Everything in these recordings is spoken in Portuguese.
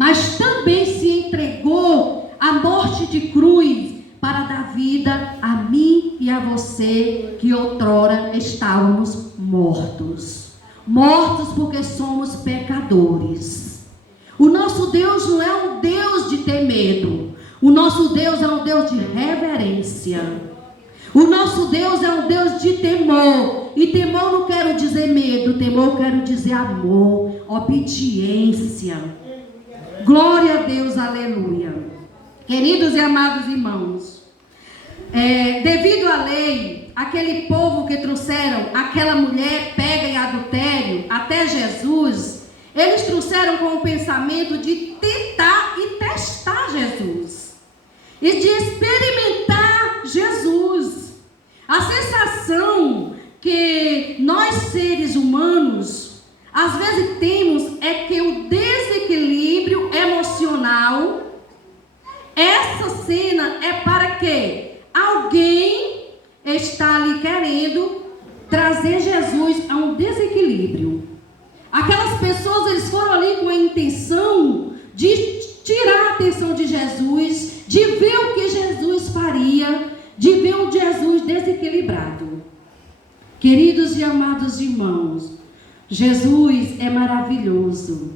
mas também se entregou à morte de cruz para dar vida a mim e a você, que outrora estávamos mortos. Mortos porque somos pecadores. O nosso Deus não é um Deus de ter medo. O nosso Deus é um Deus de reverência. O nosso Deus é um Deus de temor. E temor não quero dizer medo, temor quero dizer amor, obediência. Glória a Deus, aleluia. Queridos e amados irmãos, devido à lei, aquele povo que trouxeram aquela mulher pega em adultério até Jesus, eles trouxeram com o pensamento de tentar e testar Jesus, e de experimentar Jesus. A sensação que nós seres humanos às vezes temos é que o desequilíbrio emocional, essa cena é para que alguém está ali querendo trazer Jesus a um desequilíbrio. Aquelas pessoas, eles foram ali com a intenção de tirar a atenção de Jesus, de ver o que Jesus faria, de ver um Jesus desequilibrado. Queridos e amados irmãos, Jesus é maravilhoso.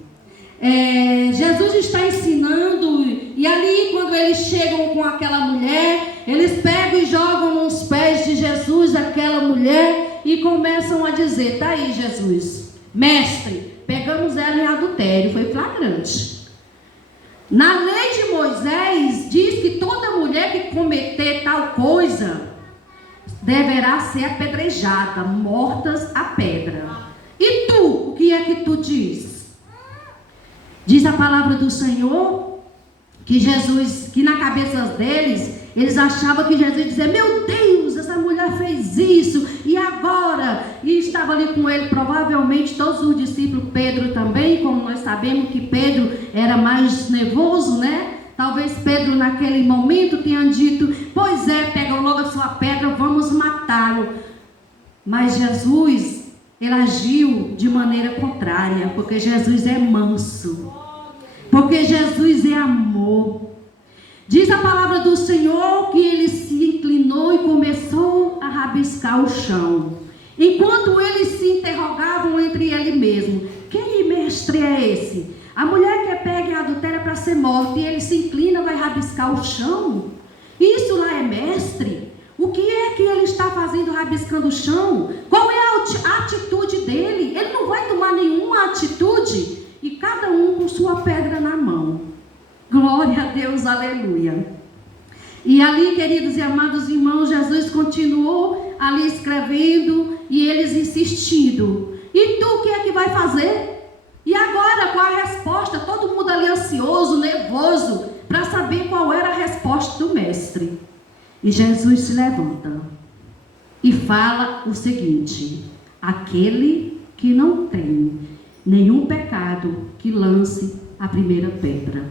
Jesus está ensinando, e ali quando eles chegam com aquela mulher, eles pegam e jogam nos pés de Jesus aquela mulher e começam a dizer: tá aí Jesus, mestre, pegamos ela em adultério, foi flagrante. Na lei de Moisés diz que toda mulher que cometer tal coisa deverá ser apedrejada, mortas a pedra. E tu, o que é que tu diz? Diz a palavra do Senhor que Jesus, que na cabeça deles, eles achavam que Jesus dizia: meu Deus, essa mulher fez isso, e agora? E estava ali com ele provavelmente todos os discípulos, Pedro também, como nós sabemos que Pedro era mais nervoso, né? Talvez Pedro naquele momento tenha dito: pois é, pega logo a sua pedra, vamos matá-lo. Mas Jesus, ele agiu de maneira contrária, porque Jesus é manso, porque Jesus é amor. Diz a palavra do Senhor que ele se inclinou e começou a rabiscar o chão, enquanto eles se interrogavam entre ele mesmo: quem mestre é esse? A mulher que pega em adultério para ser morta, e ele se inclina e vai rabiscar o chão? Isso lá é mestre? O que é que ele está fazendo rabiscando o chão? Qual é a atitude dele? Ele não vai tomar nenhuma atitude, e cada um com sua pedra na mão. Glória a Deus, aleluia. E ali, queridos e amados irmãos, Jesus continuou ali escrevendo, e eles insistindo: e tu o que é que vai fazer? E agora, qual a resposta? Todo mundo ali ansioso, nervoso, para saber qual era a resposta do mestre. E Jesus se levanta e fala o seguinte: aquele que não tem nenhum pecado, que lance a primeira pedra.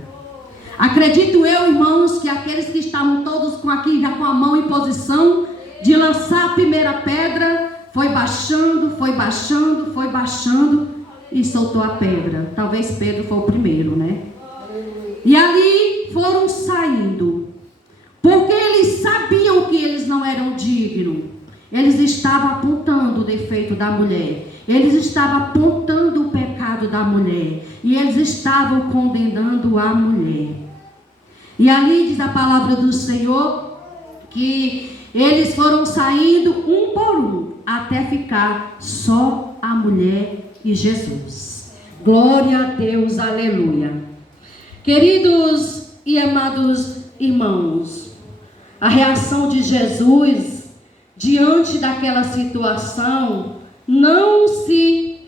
Acredito eu, irmãos, que aqueles que estavam todos aqui já com a mão em posição de lançar a primeira pedra, foi baixando, foi baixando, foi baixando, e soltou a pedra. Talvez Pedro foi o primeiro, né? E ali foram saindo, porque eles sabiam que eles não eram dignos. Eles estavam apontando o defeito da mulher, eles estavam apontando o pecado da mulher, e eles estavam condenando a mulher. E ali diz a palavra do Senhor que eles foram saindo um por um, até ficar só a mulher e Jesus. Glória a Deus, aleluia. Queridos e amados irmãos, a reação de Jesus diante daquela situação, ele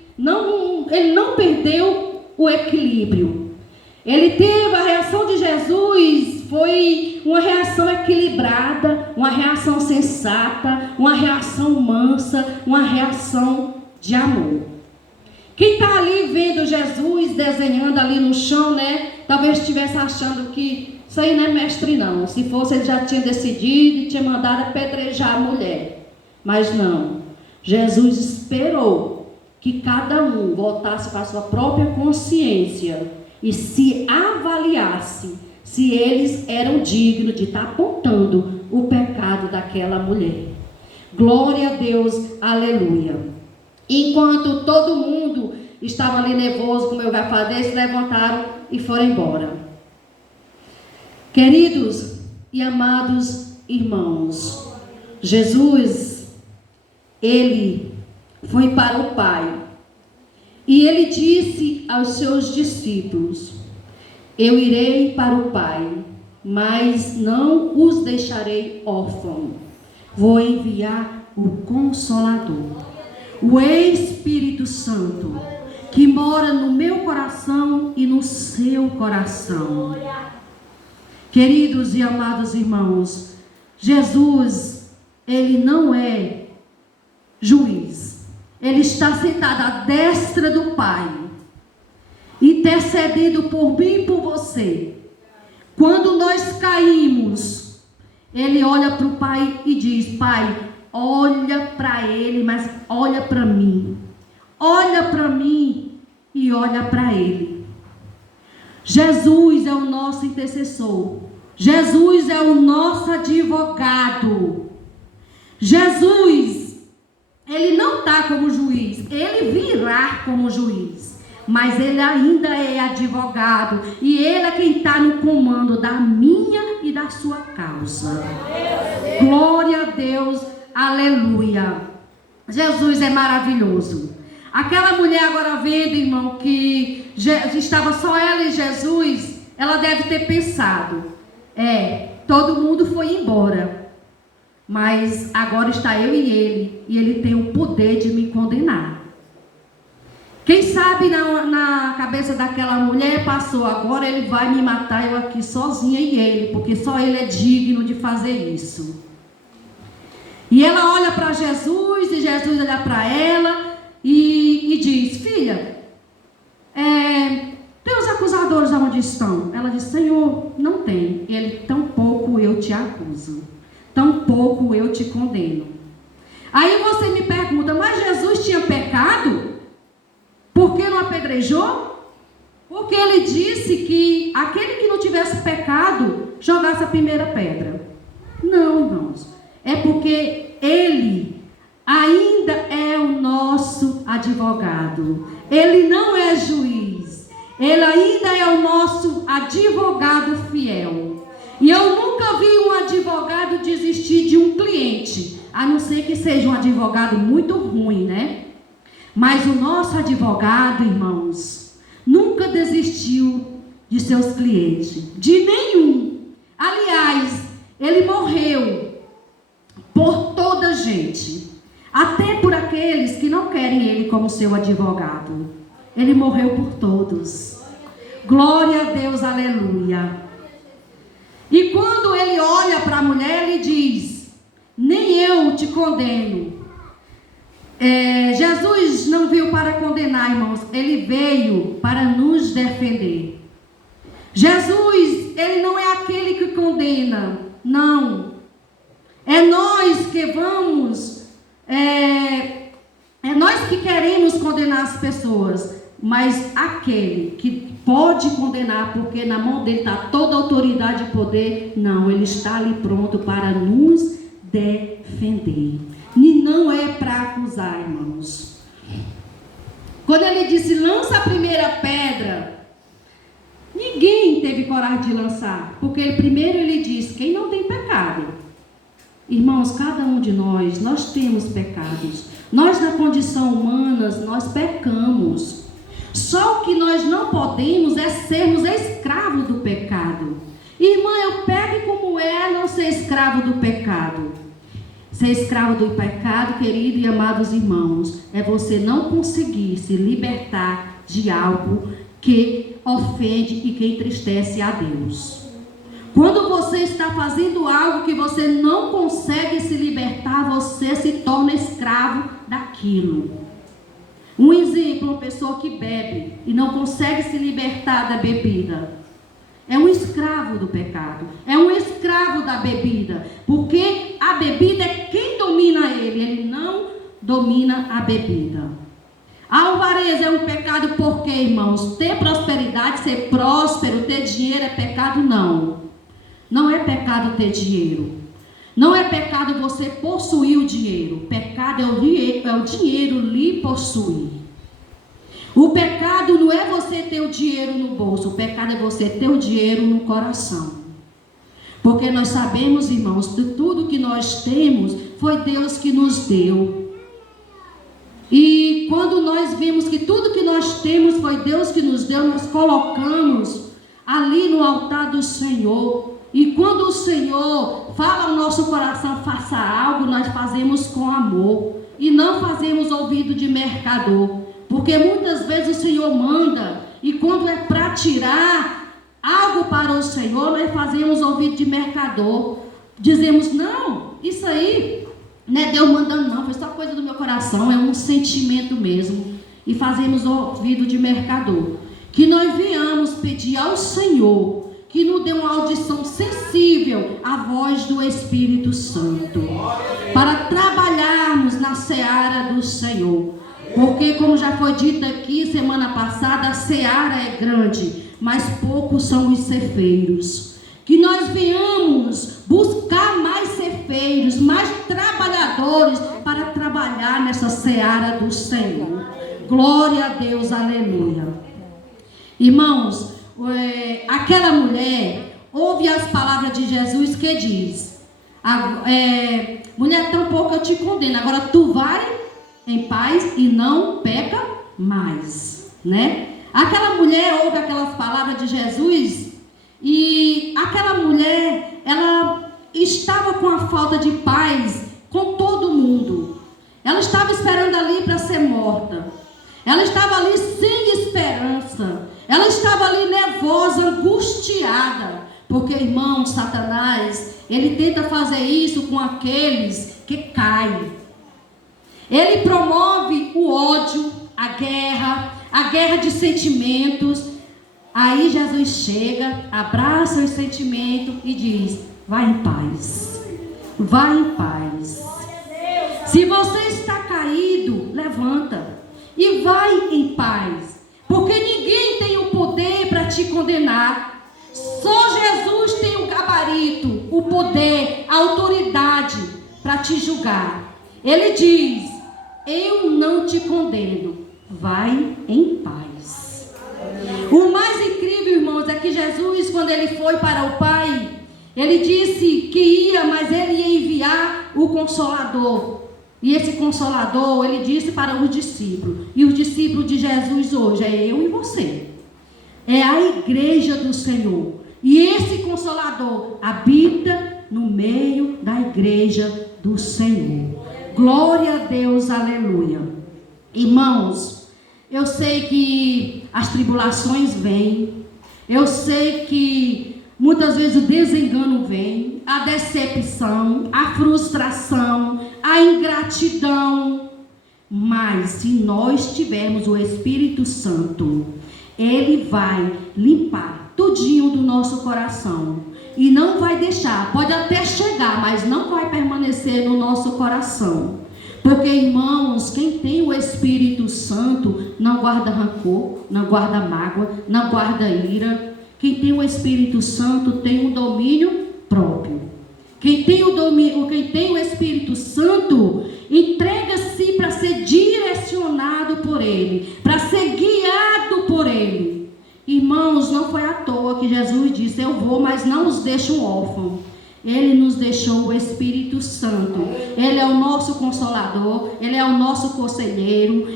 não perdeu o equilíbrio. Ele teve a reação de Jesus, foi uma reação equilibrada, uma reação sensata, uma reação mansa, uma reação de amor. Quem está ali vendo Jesus desenhando ali no chão, né? Talvez estivesse achando que isso aí não é mestre não. Se fosse, ele já tinha decidido e tinha mandado apedrejar a mulher. Mas não. Jesus esperou que cada um voltasse para a sua própria consciência e se avaliasse se eles eram dignos de estar apontando o pecado daquela mulher. Glória a Deus, aleluia. Enquanto todo mundo estava ali nervoso, como eu vai fazer, se levantaram e foram embora. Queridos e amados irmãos, Jesus, ele foi para o Pai e ele disse aos seus discípulos: eu irei para o Pai, mas não os deixarei órfãos. Vou enviar o Consolador, o Espírito Santo, que mora no meu coração e no seu coração. Queridos e amados irmãos, Jesus, ele não é juiz. Ele está sentado à destra do Pai, intercedendo por mim e por você. Quando nós caímos, ele olha para o Pai e diz: Pai, olha para ele, mas olha para mim. Olha para mim e olha para ele. Jesus é o nosso intercessor. Jesus é o nosso advogado. Jesus, ele não está como juiz, ele virá como juiz, mas ele ainda é advogado, e ele é quem está no comando da minha e da sua causa. Glória a Deus, aleluia. Jesus é maravilhoso. Aquela mulher agora vendo, irmão, que estava só ela e Jesus, ela deve ter pensado: todo mundo foi embora, mas agora está eu e ele tem o poder de me condenar. Quem sabe na cabeça daquela mulher passou: agora ele vai me matar, eu aqui sozinha e ele, porque só ele é digno de fazer isso. E ela olha para Jesus, e Jesus olha para ela e diz: filha, teus acusadores aonde estão? Ela diz: Senhor, não tem. Ele: tampouco eu te acuso, tampouco eu te condeno. Aí você me pergunta: mas Jesus tinha pecado? Por que não apedrejou? Porque ele disse que aquele que não tivesse pecado jogasse a primeira pedra. Não, irmãos, é porque ele ainda é o nosso advogado. Ele não é juiz, ele ainda é o nosso advogado fiel. E eu nunca vi um advogado desistir de um cliente, a não ser que seja um advogado muito ruim, né? Mas o nosso advogado, irmãos, nunca desistiu de seus clientes, de nenhum. Aliás, ele morreu por toda a gente, até por aqueles que não querem ele como seu advogado. Ele morreu por todos. Glória a Deus, aleluia. E quando ele olha para a mulher, ele diz: nem eu te condeno. Jesus não veio para condenar, irmãos, ele veio para nos defender. Jesus, ele não é aquele que condena, não. É nós que vamos, é nós que queremos condenar as pessoas, mas aquele que pode condenar, porque na mão dele está toda a autoridade e poder, não, ele está ali pronto para nos defender. E não é para acusar, irmãos. Quando ele disse: lança a primeira pedra, ninguém teve coragem de lançar, porque primeiro ele disse: quem não tem pecado. Irmãos, cada um de nós temos pecados. Nós, na condição humana, nós pecamos. Só o que nós não podemos é sermos escravos do pecado. Irmã, eu pego como é não ser escravo do pecado. Ser escravo do pecado, querido e amados irmãos, é você não conseguir se libertar de algo que ofende e que entristece a Deus. Quando você está fazendo algo que você não consegue se libertar, você se torna escravo daquilo. Um exemplo: uma pessoa que bebe e não consegue se libertar da bebida. É um escravo do pecado, é um escravo da bebida, porque a bebida é quem domina ele não domina a bebida. A alvarez é um pecado porque, irmãos, ter prosperidade prosperidade, ser próspero, ter dinheiro é pecado, não. Não é pecado ter dinheiro. Não é pecado você possuir o dinheiro. Pecado é o dinheiro lhe possuir. O pecado não é você ter o dinheiro no bolso. O pecado é você ter o dinheiro no coração. Porque nós sabemos, irmãos, que tudo que nós temos foi Deus que nos deu. E quando nós vimos que tudo que nós temos foi Deus que nos deu, nós colocamos ali no altar do Senhor. E quando o Senhor fala ao nosso coração, faça algo, nós fazemos com amor. E não fazemos ouvido de mercador. Porque muitas vezes o Senhor manda, e quando é para tirar algo para o Senhor, nós fazemos ouvido de mercador. Dizemos, não, isso aí não é Deus mandando não, foi só coisa do meu coração, é um sentimento mesmo. E fazemos ouvido de mercador. Que nós venhamos pedir ao Senhor que nos dê uma audição sensível à voz do Espírito Santo, para trabalharmos na seara do Senhor. Porque, como já foi dito aqui semana passada, a seara é grande, mas poucos são os ceifeiros. Que nós venhamos buscar mais ceifeiros, mais trabalhadores para trabalhar nessa seara do Senhor. Glória a Deus, aleluia. Irmãos, aquela mulher ouve as palavras de Jesus que diz: mulher, tão pouco eu te condeno, agora tu vai em paz e não peca mais, né? Aquela mulher ouve aquelas palavras de Jesus e aquela mulher, ela estava com a falta de paz com todo mundo. Ela estava esperando ali para ser morta. Ela estava ali sem esperança. Ela estava ali nervosa, angustiada. Porque, irmão, Satanás, ele tenta fazer isso com aqueles que caem. Ele promove o ódio, a guerra de sentimentos. Aí Jesus chega, abraça os sentimentos e diz: vai em paz, vai em paz. Se você está caído, levanta e vai em paz, porque ninguém tem o poder para te condenar. Só Jesus tem o gabarito, o poder, a autoridade para te julgar. Ele diz: eu não te condeno, vai em paz. O mais incrível, irmãos, é que Jesus, quando ele foi para o Pai, ele disse que ia, mas ele ia enviar o Consolador. E esse Consolador, ele disse para os discípulos. E os discípulos de Jesus hoje é eu e você. É a igreja do Senhor. E esse Consolador habita no meio da igreja do Senhor. Glória a Deus, aleluia. Irmãos, eu sei que as tribulações vêm. Eu sei que muitas vezes o desengano vem, a decepção, a frustração, a ingratidão. Mas se nós tivermos o Espírito Santo, ele vai limpar tudinho do nosso coração. E não vai deixar, pode até chegar, mas não vai permanecer no nosso coração. Porque, irmãos, quem tem o Espírito Santo não guarda rancor, não guarda mágoa, não guarda ira. Quem tem o Espírito Santo tem um domínio próprio. Quem tem o Espírito Santo entrega-se para ser direcionado por Ele, para ser guiado por Ele. Irmãos, não foi à toa que Jesus disse: eu vou, mas não os deixo órfãos. Ele nos deixou o Espírito Santo. Ele é o nosso Consolador, Ele é o nosso conselheiro.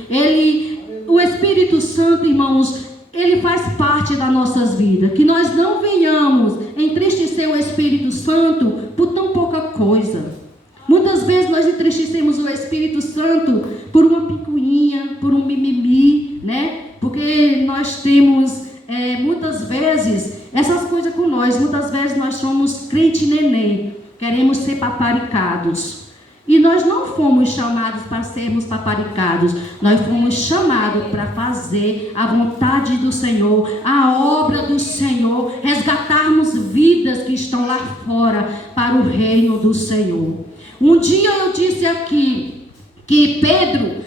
O Espírito Santo, irmãos, ele faz parte das nossas vidas. Que nós não venhamos entristecer o Espírito Santo por tão pouca coisa. Muitas vezes nós entristecemos o Espírito Santo por uma picuinha, por um mimimi, né? Porque nós temos muitas vezes essas coisas com nós. Muitas vezes nós somos crente neném, queremos ser paparicados. E nós não fomos chamados para sermos paparicados. Nós fomos chamados para fazer a vontade do Senhor, a obra do Senhor, resgatarmos vidas que estão lá fora para o reino do Senhor. Um dia eu disse aqui que Pedro,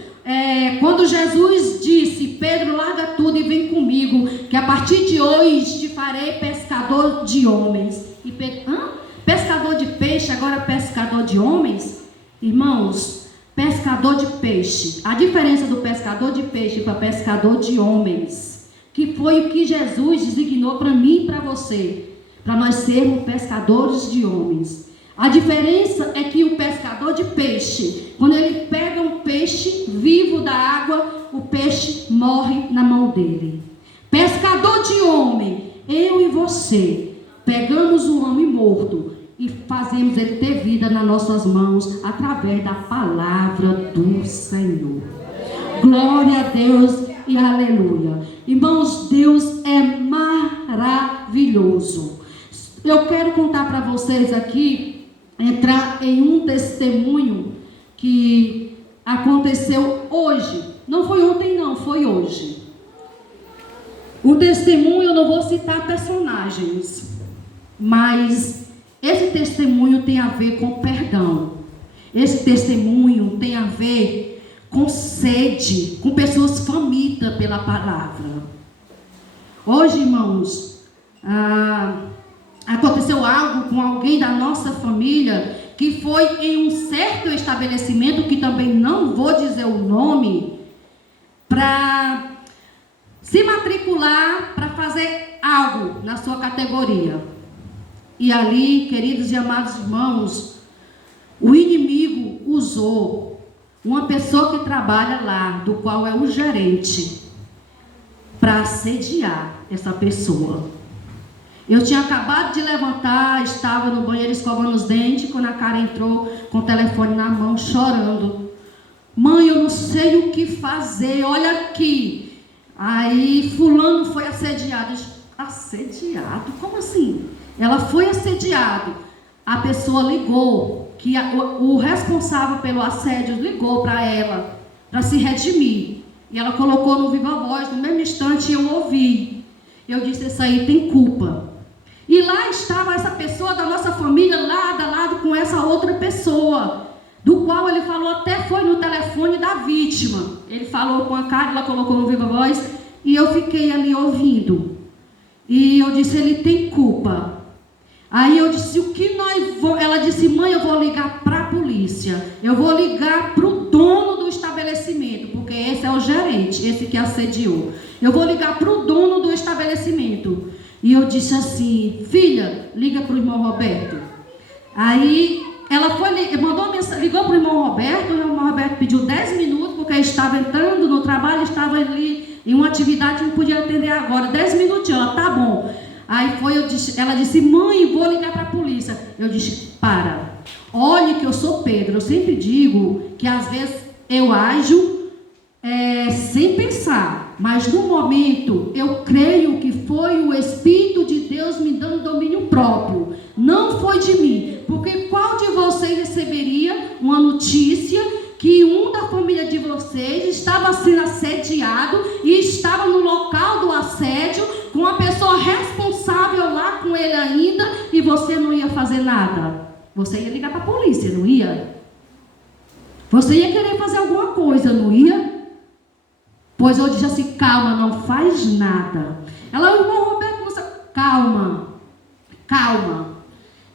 quando Jesus disse: Pedro, larga tudo e vem comigo, que a partir de hoje te farei pescador de homens. E Pedro, pescador de peixe, agora pescador de homens? Irmãos, pescador de peixe. A diferença do pescador de peixe para pescador de homens, que foi o que Jesus designou para mim e para você, para nós sermos pescadores de homens. A diferença é que o pescador de peixe, quando ele pega um peixe vivo da água, o peixe morre na mão dele. Pescador de homem, eu e você, pegamos o homem morto e fazemos ele ter vida nas nossas mãos através da palavra do Senhor. Glória a Deus e aleluia. Irmãos, Deus é maravilhoso. Eu quero contar para vocês aqui, entrar em um testemunho que aconteceu hoje. Não foi ontem não, foi hoje. O testemunho, eu não vou citar personagens, mas esse testemunho tem a ver com perdão. Esse testemunho tem a ver com sede, com pessoas famintas pela palavra. Hoje, irmãos, aconteceu algo com alguém da nossa família que foi em um certo estabelecimento, que também não vou dizer o nome, para se matricular, para fazer algo na sua categoria. E ali, queridos e amados irmãos, o inimigo usou uma pessoa que trabalha lá, do qual é o gerente, para assediar essa pessoa. Eu tinha acabado de levantar, estava no banheiro escovando os dentes, quando a Karen entrou com o telefone na mão, chorando. Mãe, eu não sei o que fazer, olha aqui. Aí fulano foi assediado. Assediado? Como assim? Ela foi assediada. A pessoa ligou, que o responsável pelo assédio ligou para ela, para se redimir. E ela colocou no Viva Voz, no mesmo instante eu ouvi. Eu disse, isso aí tem culpa. E lá estava essa pessoa da nossa família, lado a lado com essa outra pessoa, do qual ele falou, até foi no telefone da vítima. Ele falou com a cara, ela colocou no Viva Voz, e eu fiquei ali ouvindo. E eu disse, ele tem culpa. Aí eu disse, ela disse, mãe, eu vou ligar para a polícia. Eu vou ligar para o dono do estabelecimento, porque esse é o gerente, esse que assediou. Eu vou ligar para o dono do estabelecimento. E eu disse assim, filha, liga para o irmão Roberto. Aí ela mandou uma mensagem, ligou para o irmão Roberto. O irmão Roberto pediu 10 minutos, porque estava entrando no trabalho, estava ali em uma atividade, não podia atender agora. 10 minutinhos, ela, tá bom. Aí ela disse, mãe, vou ligar para a polícia. Eu disse, para. Olhe que eu sou Pedro. Eu sempre digo que às vezes eu ajo sem pensar. Mas no momento eu creio que foi o Espírito de Deus me dando domínio próprio. Não foi de mim. Porque qual de vocês receberia uma notícia que um da família de vocês estava sendo assediado e estava no local do assédio com uma pessoa responsável lá com ele ainda e você não ia fazer nada? Você ia ligar para a polícia, não ia? Você ia querer fazer alguma coisa, não ia? Pois eu disse assim, calma, não faz nada. Ela, o irmão Roberto, calma.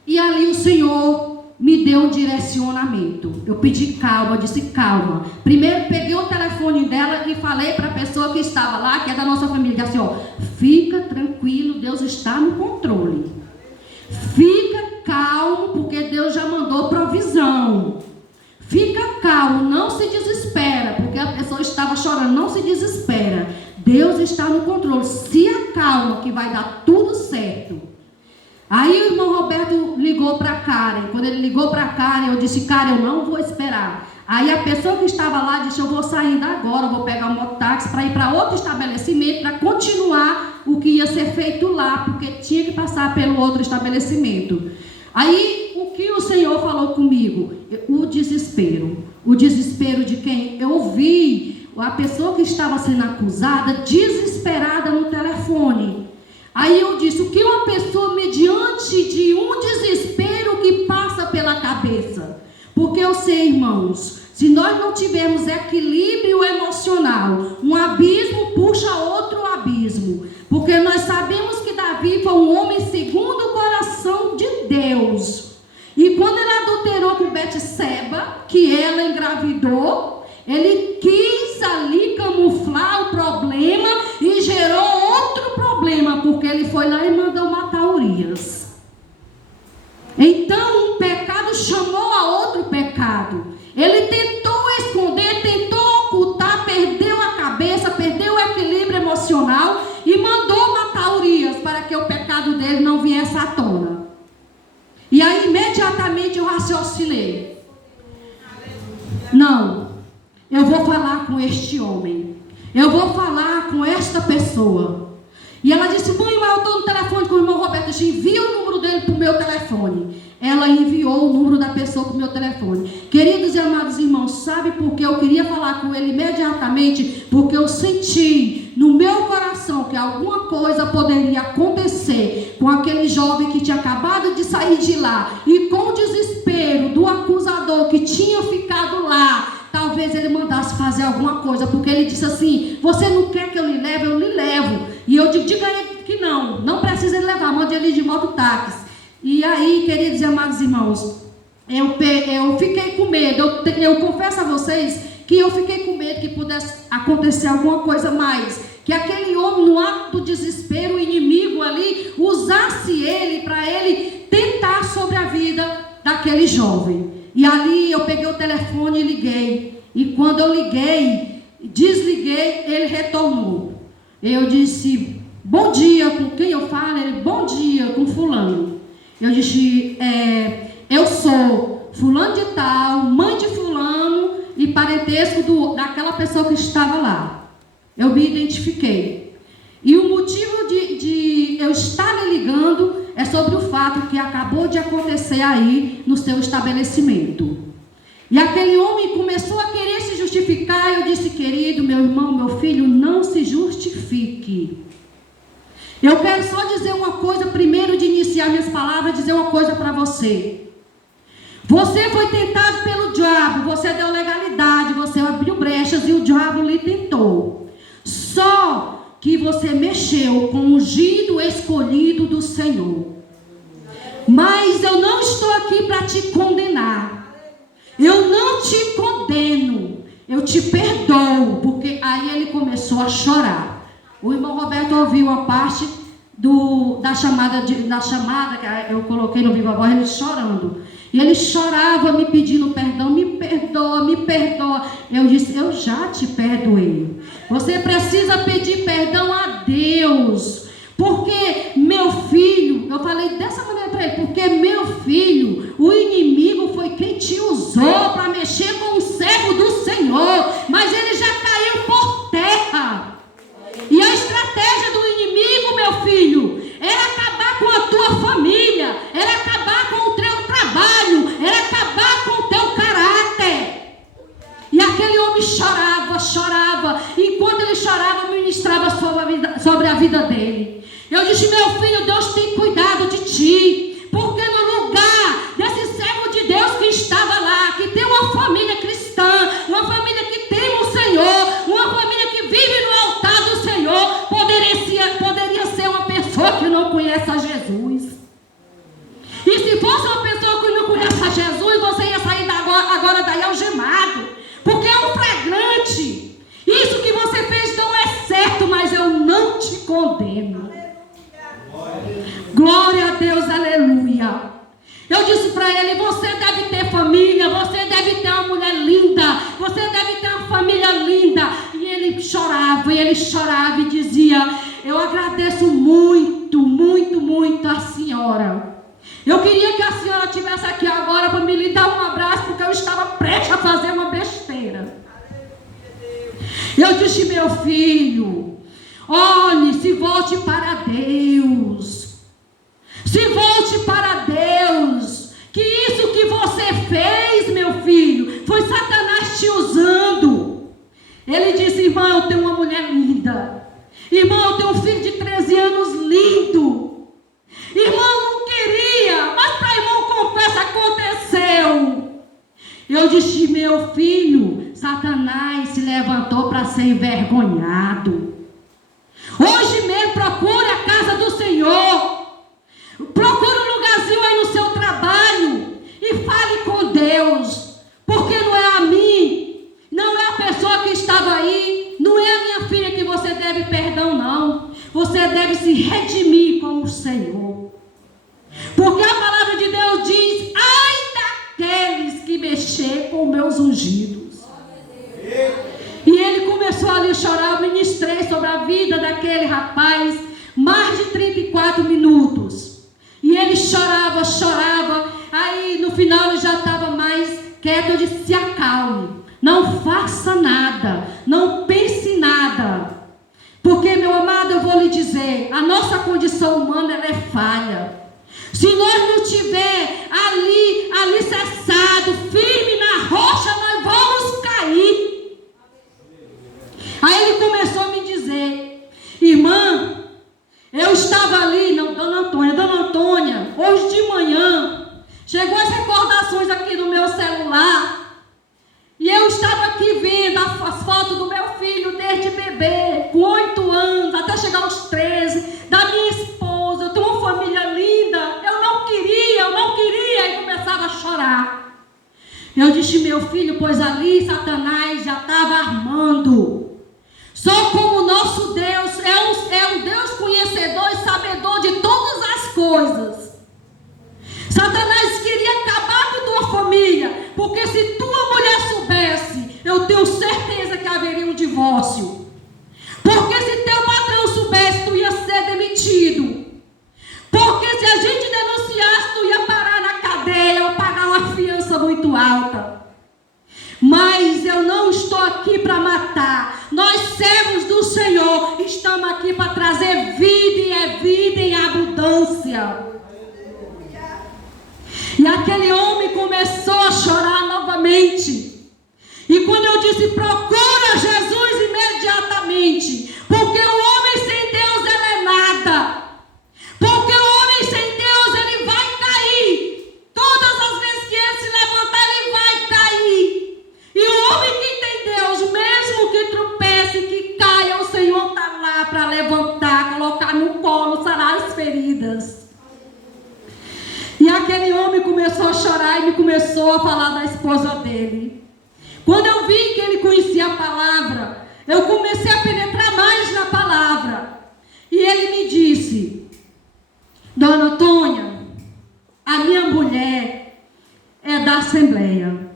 E ali o Senhor me deu um direcionamento. Eu pedi calma, disse calma. Primeiro peguei o telefone dela e falei para a pessoa que estava lá, que é da nossa família, disse assim, fica tranquilo, Deus está no controle. Fica calmo, porque Deus já mandou provisão. Fica calmo, não se desespera, porque a pessoa estava chorando, não se desespera. Deus está no controle, se acalma que vai dar tudo certo. Aí o irmão Roberto ligou para a Karen. Quando ele ligou para a Karen, eu disse, Karen, eu não vou esperar. Aí a pessoa que estava lá disse, eu vou sair agora, vou pegar um mototáxi para ir para outro estabelecimento, para continuar o que ia ser feito lá, porque tinha que passar pelo outro estabelecimento. Aí o que o Senhor falou comigo? O desespero de quem? Eu ouvi a pessoa que estava sendo acusada desesperada no telefone. Aí eu disse, o que uma pessoa mediante de um desespero que passa pela cabeça? Porque eu sei, irmãos, Se nós não tivermos equilíbrio emocional, um abismo puxa outro abismo. Porque nós sabemos que Davi foi um homem segundo o coração de Deus. E quando ele adulterou com Betseba, que ela engravidou, ele quis ali camuflar o problema e gerou outro problema, porque ele foi lá e mandou matar Urias. Então, um pecado chamou a outro pecado. Ele tentou esconder, tentou ocultar, perdeu a cabeça, perdeu o equilíbrio emocional e mandou matar Urias para que o pecado dele não viesse à tona. E aí, imediatamente eu raciocinei. Não, eu vou falar com este homem. Eu vou falar com esta pessoa. E ela disse: mãe, mas eu estou no telefone com o irmão Roberto. Eu disse: envia o número dele para o meu telefone. Ela enviou o número da pessoa para o meu telefone. Queridos e amados irmãos, sabe por que eu queria falar com ele imediatamente? Porque eu senti no meu coração que alguma coisa poderia acontecer com aquele jovem que tinha acabado de sair de lá. E com o desespero do acusador que tinha ficado lá, talvez ele mandasse fazer alguma coisa, porque ele disse assim: você não quer que eu lhe leve? Eu lhe levo. E eu digo a ele que não precisa ele levar, mande ele de mototáxi. E aí, queridos e amados irmãos, eu fiquei com medo. Eu confesso a vocês que eu fiquei com medo que pudesse acontecer alguma coisa mais, que aquele homem, no ato do desespero, o inimigo ali usasse ele para ele tentar sobre a vida daquele jovem. E ali eu peguei o telefone e liguei. E quando eu liguei, desliguei, ele retornou. Eu disse: bom dia, com quem eu falo? Ele: bom dia, com fulano. Eu disse: eu sou fulano de tal, mãe de fulano e parentesco daquela pessoa que estava lá. Eu me identifiquei. E o motivo de eu estar lhe ligando é sobre o fato que acabou de acontecer aí no seu estabelecimento. E aquele homem começou a querer se justificar. Eu disse: querido, meu irmão, meu filho, não se justifique. Eu quero só dizer uma coisa, primeiro de iniciar minhas palavras, dizer uma coisa para você. Você foi tentado pelo diabo, você deu legalidade, você abriu brechas e o diabo lhe tentou. Só que você mexeu com o ungido escolhido do Senhor. Mas eu não estou aqui para te condenar. Eu não te condeno, eu te perdoo. Porque aí ele começou a chorar. O irmão Roberto ouviu a parte da chamada que eu coloquei no Viva Voz, ele chorando. E ele chorava me pedindo perdão: me perdoa, me perdoa. Eu disse: eu já te perdoei. Você precisa pedir perdão a Deus. Porque meu filho, eu falei dessa maneira para ele: porque meu filho, o inimigo foi quem te usou para mexer com o servo do Senhor. Mas ele já caiu por terra. E a estratégia do inimigo, meu filho, era acabar com a tua família, era acabar com o teu trabalho, era acabar com o teu caráter. E aquele homem chorava. E enquanto ele chorava, eu ministrava sobre a vida dele. Eu disse: meu filho, Deus tem cuidado de ti. Porque no lugar desse servo de Deus que estava lá, que tem uma família cristã, uma família que tem o Senhor, uma família que vive no altar do Senhor, poderia ser uma pessoa que não conhece a Jesus. E se fosse uma pessoa que não conhece a Jesus, você ia sair agora daí algemado. Porque é um flagrante. Isso que você fez não é certo, mas eu não te condeno. Glória a Deus, aleluia. Eu disse para ele: você deve ter família, você deve ter uma mulher linda, você deve ter uma família linda. E ele chorava e dizia: eu agradeço muito, muito, muito a senhora. Eu queria que a senhora estivesse aqui agora para me lhe dar um abraço, porque eu estava prestes a fazer uma besteira. Eu disse: meu filho, olhe, se volte para Deus. Se volte para Deus. Que isso que você fez, meu filho, foi Satanás te usando. Ele disse: irmão, eu tenho uma mulher linda. Irmão, eu tenho um filho de 13 anos lindo. Irmão, não queria, mas para irmão, confessa, aconteceu. Eu disse: meu filho, convidou para ser envergonhado. Hoje mesmo procure a casa do Senhor. Procure um lugarzinho aí no seu trabalho e fale com Deus. Porque não é a mim, não é a pessoa que estava aí, não é a minha filha que você deve perdão, não. Você deve se redimir com o Senhor. Porque a palavra de Deus diz: ai daqueles que mexer com meus ungidos. E ele começou ali a chorar. Eu ministrei sobre a vida daquele rapaz mais de 34 minutos. E ele chorava, chorava. Aí no final ele já estava mais quieto. Eu disse: se acalme, não faça nada, não pense em nada. Porque, meu amado, eu vou lhe dizer, a nossa condição humana, ela é falha. Se nós não tiver ali alicerçado, firme na rocha, nós vamos cair. Aí ele começou a me dizer: irmã, eu estava ali, não, Dona Antônia, hoje de manhã, chegou as recordações aqui no meu celular, e eu estava aqui vendo as fotos do meu filho desde bebê, com 8 anos, até chegar aos 13, da minha esposa. Eu tenho uma família linda, eu não queria, e começava a chorar. Eu disse: meu filho, pois ali Satanás já estava armando. Só como o nosso Deus é um Deus conhecedor e sabedor de todas as coisas. Satanás queria acabar com tua família, porque se tua mulher soubesse, eu tenho certeza que haveria um divórcio. Porque se teu patrão soubesse, tu ia ser demitido. Porque se a gente denunciasse, tu ia parar na cadeia ou pagar uma fiança muito alta. Mas eu não estou aqui para matar. Nós, servos do Senhor, estamos aqui para trazer vida, e é vida em abundância. E aquele homem começou a chorar novamente. E quando eu disse: procura Jesus imediatamente, porque o homem sem Deus, ele é nada. Porque o homem sem Deus, ele vai cair. Todas as vezes que ele se levantar, ele vai cair. E o homem que tem Deus, mesmo que tropece, que caia, o Senhor está lá para levantar, colocar no colo, sarar as feridas. E aquele homem começou a chorar e me começou a falar da esposa dele. Quando eu vi que ele conhecia a palavra, eu comecei a penetrar mais na palavra. E ele me disse: Dona Antônia, a minha mulher é da Assembleia.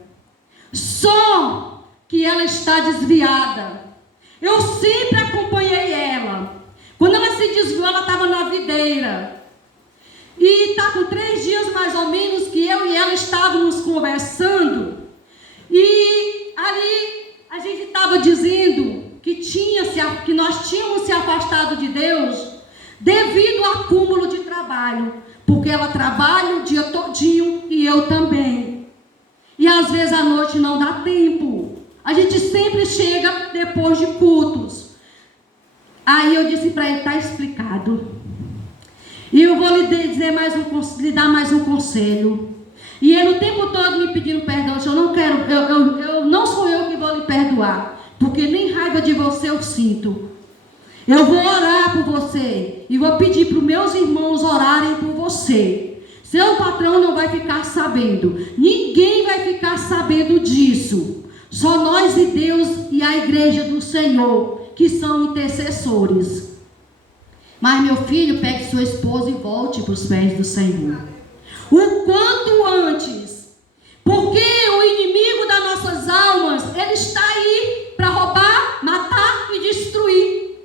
Só que ela está desviada. Eu sempre acompanhei ela. Quando ela se desviou, ela estava na videira. E está com 3 dias mais ou menos que eu e ela estávamos conversando. E ali a gente estava dizendo que nós tínhamos se afastado de Deus devido ao acúmulo de trabalho. Porque ela trabalha o dia todinho e eu também. E às vezes à noite não dá tempo. A gente sempre chega depois de cultos. Aí eu disse para ele: está explicado. E eu vou lhe dar mais um conselho. E ele o tempo todo me pedindo perdão. Eu não sou eu que vou lhe perdoar, porque nem raiva de você eu sinto. Eu vou orar por você e vou pedir para os meus irmãos orarem por você. Seu patrão não vai ficar sabendo. Ninguém vai ficar sabendo disso. Só nós e Deus e a igreja do Senhor, que são intercessores. Mas meu filho, pegue sua esposa e volte para os pés do Senhor. O quanto antes. Porque o inimigo das nossas almas, ele está aí para roubar, matar e destruir.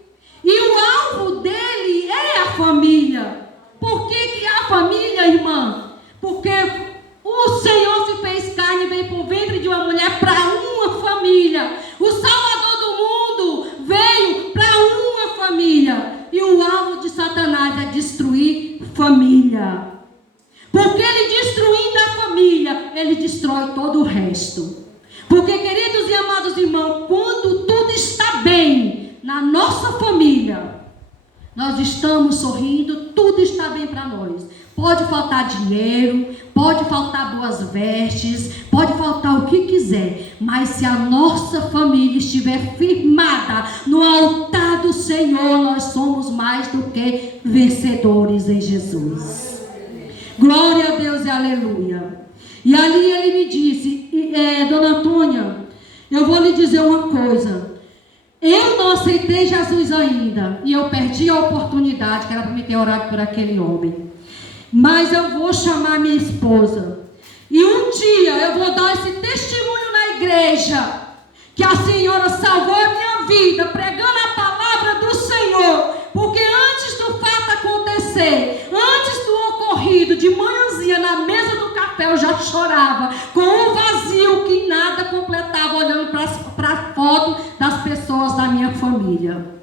E o alvo dele é a família. Por que é a família, irmã? Porque o Senhor se fez carne e veio por ventre de uma mulher para uma família. O Salvador do mundo veio para uma família. E o alvo de Satanás é destruir família. Porque ele destruindo a família, ele destrói todo o resto. Porque, queridos e amados irmãos, quando tudo está bem na nossa família, nós estamos sorrindo, tudo está está bem para nós. Pode faltar dinheiro, pode faltar boas vestes, pode faltar o que quiser, mas se a nossa família estiver firmada no altar do Senhor, nós somos mais do que vencedores em Jesus. Glória a Deus e aleluia. E ali ele me disse, Dona Antônia, eu vou lhe dizer uma coisa. Eu não aceitei Jesus ainda, e eu perdi a oportunidade, que era para me ter orado por aquele homem. Mas eu vou chamar minha esposa, e um dia eu vou dar esse testemunho na igreja, que a senhora salvou a minha vida, pregando a palavra do Senhor, porque antes do fato acontecer, antes do ocorrido, de manhãzinha na mesa do café, eu já chorava, com um vazio que nada completava, olhando para a foto das pessoas da minha família.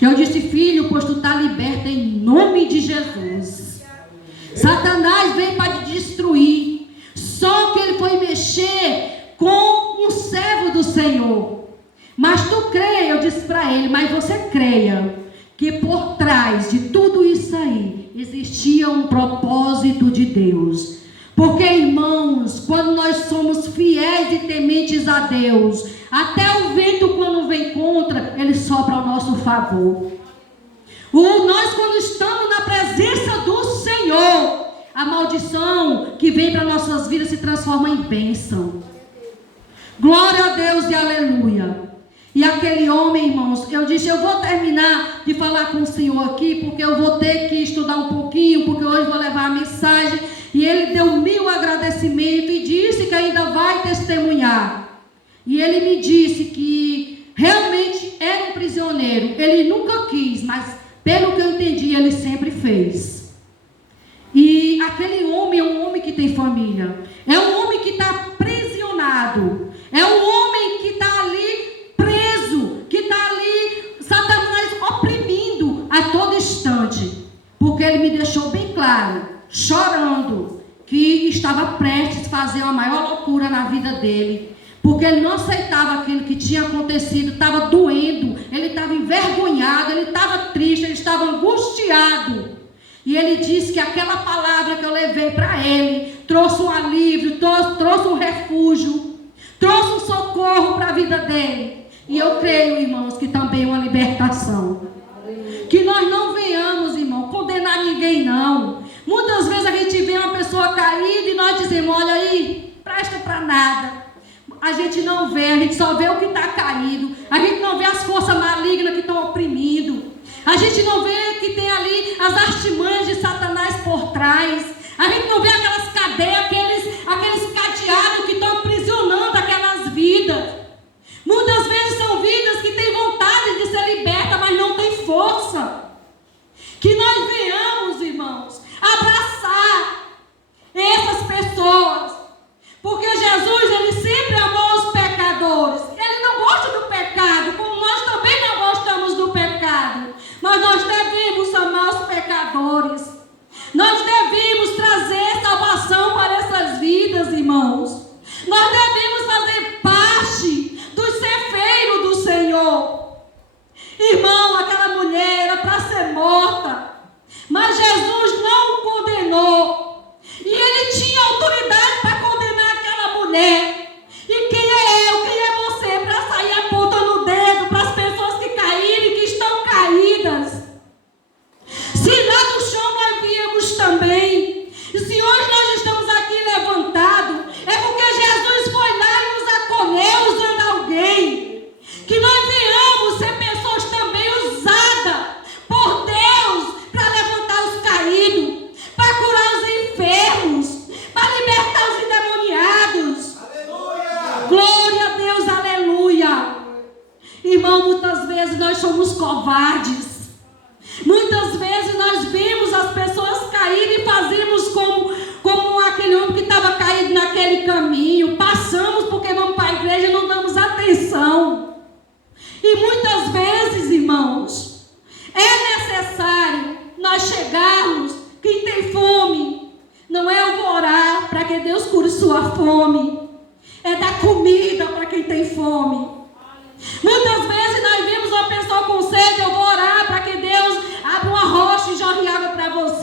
Eu disse, filho, pois tu está liberto em nome de Jesus. Satanás veio para te destruir, só que ele foi mexer com um servo do Senhor. Mas tu creia, eu disse para ele, mas você creia que por trás de tudo isso aí existia um propósito de Deus. Porque, irmãos, quando nós somos fiéis e tementes a Deus, até o vento quando vem contra, ele sopra ao nosso favor. Nós quando estamos na presença do Senhor, a maldição que vem para nossas vidas se transforma em bênção. Glória a Deus e aleluia. E aquele homem, irmãos, eu disse, eu vou terminar de falar com o Senhor aqui, porque eu vou ter que estudar um pouquinho, porque hoje vou levar a mensagem. E ele deu 1000 agradecimentos e disse que ainda vai testemunhar. E ele me disse que realmente era um prisioneiro. Ele nunca quis, mas pelo que eu entendi, ele sempre fez. E aquele homem é um homem que tem família. É um homem que está aprisionado. É um homem que está ali preso. Que está ali, Satanás oprimindo a todo instante. Porque ele me deixou bem claro, chorando, que estava prestes a fazer uma maior loucura na vida dele. Porque ele não aceitava aquilo que tinha acontecido, estava doendo, ele estava envergonhado, ele estava triste, ele estava angustiado. E ele disse que aquela palavra que eu levei para ele trouxe um alívio, trouxe um refúgio, trouxe um socorro para a vida dele. E eu creio, irmãos, que também é uma libertação. Que nós não venhamos, irmão, condenar ninguém, não. Muitas vezes a gente vê uma pessoa caída e nós dizemos, olha aí, presta para nada. A gente não vê, a gente só vê o que está caído. A gente não vê as forças malignas que estão oprimindo. A gente não vê que tem ali as artimanhas de Satanás por trás. A gente não vê aquelas cadeias, aqueles cadeados que estão aprisionando aquelas vidas. Muitas vezes são vidas que têm vontade de ser libertas, mas não têm força. Que nós venhamos, irmãos, abraçar essas pessoas. Porque Jesus, ele sempre amou os pecadores. Ele não gosta do pecado, como nós também não gostamos do pecado. Mas nós devemos amar os pecadores. Nós devemos trazer salvação para essas vidas, irmãos. Nós devemos fazer parte dos cefeiros do Senhor. Irmão, aquela mulher era para ser morta, mas Jesus não o condenou. E ele tinha autoridade para condenar aquela mulher. E quem é eu, quem é você para sair apontando o dedo para as pessoas que caíram e que estão caídas? Se lá no chão nós viemos também. E se hoje nós estamos aqui levantados, é porque Jesus foi lá e nos acolheu usando alguém. Que nós venhamos ser pessoas também usadas por Deus para levantar os caídos, para curar os enfermos, para libertar os endemoniados. Aleluia! Glória a Deus, aleluia! Irmão, muitas vezes nós somos covardes. Muitas vezes nós vemos as pessoas caírem e fazemos como aquele homem que estava caído naquele caminho. Passamos porque vamos para a igreja e não damos atenção. E muitas vezes, irmãos, é necessário nós chegarmos. Quem tem fome, não é eu vou orar para que Deus cure sua fome. É dar comida para quem tem fome. Muitas vezes nós vemos uma pessoa com sede, eu vou orar para que Deus abra uma rocha e jorre água para você.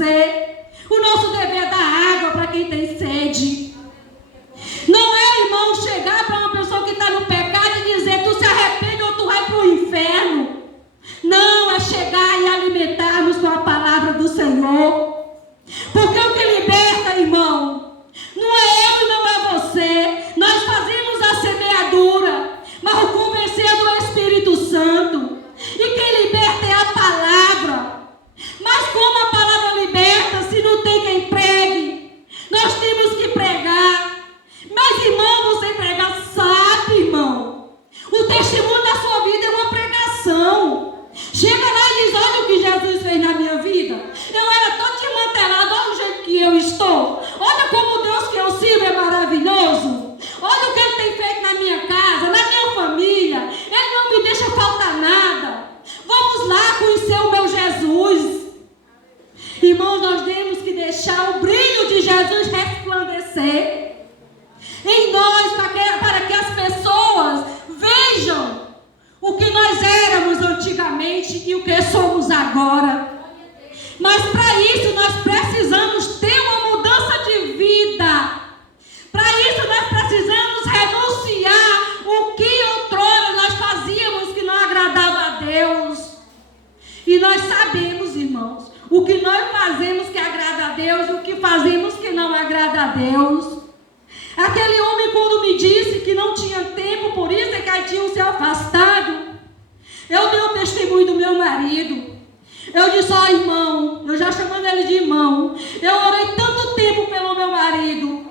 deixar o brilho de Jesus resplandecer em nós, para que as pessoas vejam o que nós éramos antigamente e o que somos agora. Mas para isso nós precisamos ter uma mudança de vida. Para isso nós precisamos renunciar o que outrora nós fazíamos que não agradava a Deus. E nós sabemos, irmãos, o que nós fazemos que agrada a Deus e o que fazemos que não agrada a Deus. Aquele homem, quando me disse que não tinha tempo, por isso é que tinham se afastado, eu dei o testemunho do meu marido. Eu disse: ó, irmão, eu já chamando ele de irmão, eu orei tanto tempo pelo meu marido.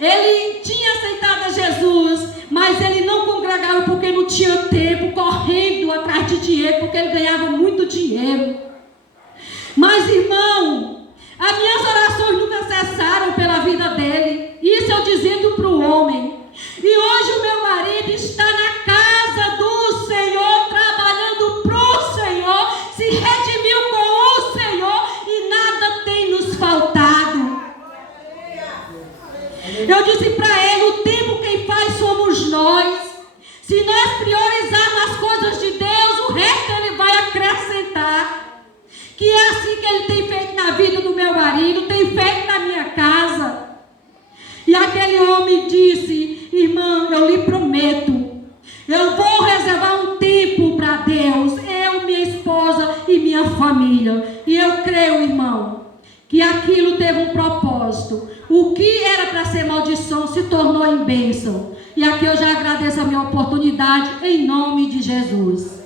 Ele tinha aceitado a Jesus, mas ele não congregava porque não tinha tempo, correndo atrás de dinheiro, porque ele ganhava muito dinheiro. Mas, irmão, as minhas orações nunca cessaram pela vida dele. Isso eu dizendo para o homem. E hoje o meu marido está na casa do Senhor, trabalhando para o Senhor, se redimiu com o Senhor e nada tem nos faltado. Eu disse para ele: o tempo quem faz somos nós. Se nós priorizarmos as coisas de Deus, o resto ele vai acrescentar. Que é assim que ele tem feito na vida do meu marido, tem feito na minha casa. E aquele homem disse: irmã, eu lhe prometo, eu vou reservar um tempo para Deus, eu, minha esposa e minha família. E eu creio, irmão, que aquilo teve um propósito. O que era para ser maldição se tornou em bênção. E aqui eu já agradeço a minha oportunidade, em nome de Jesus.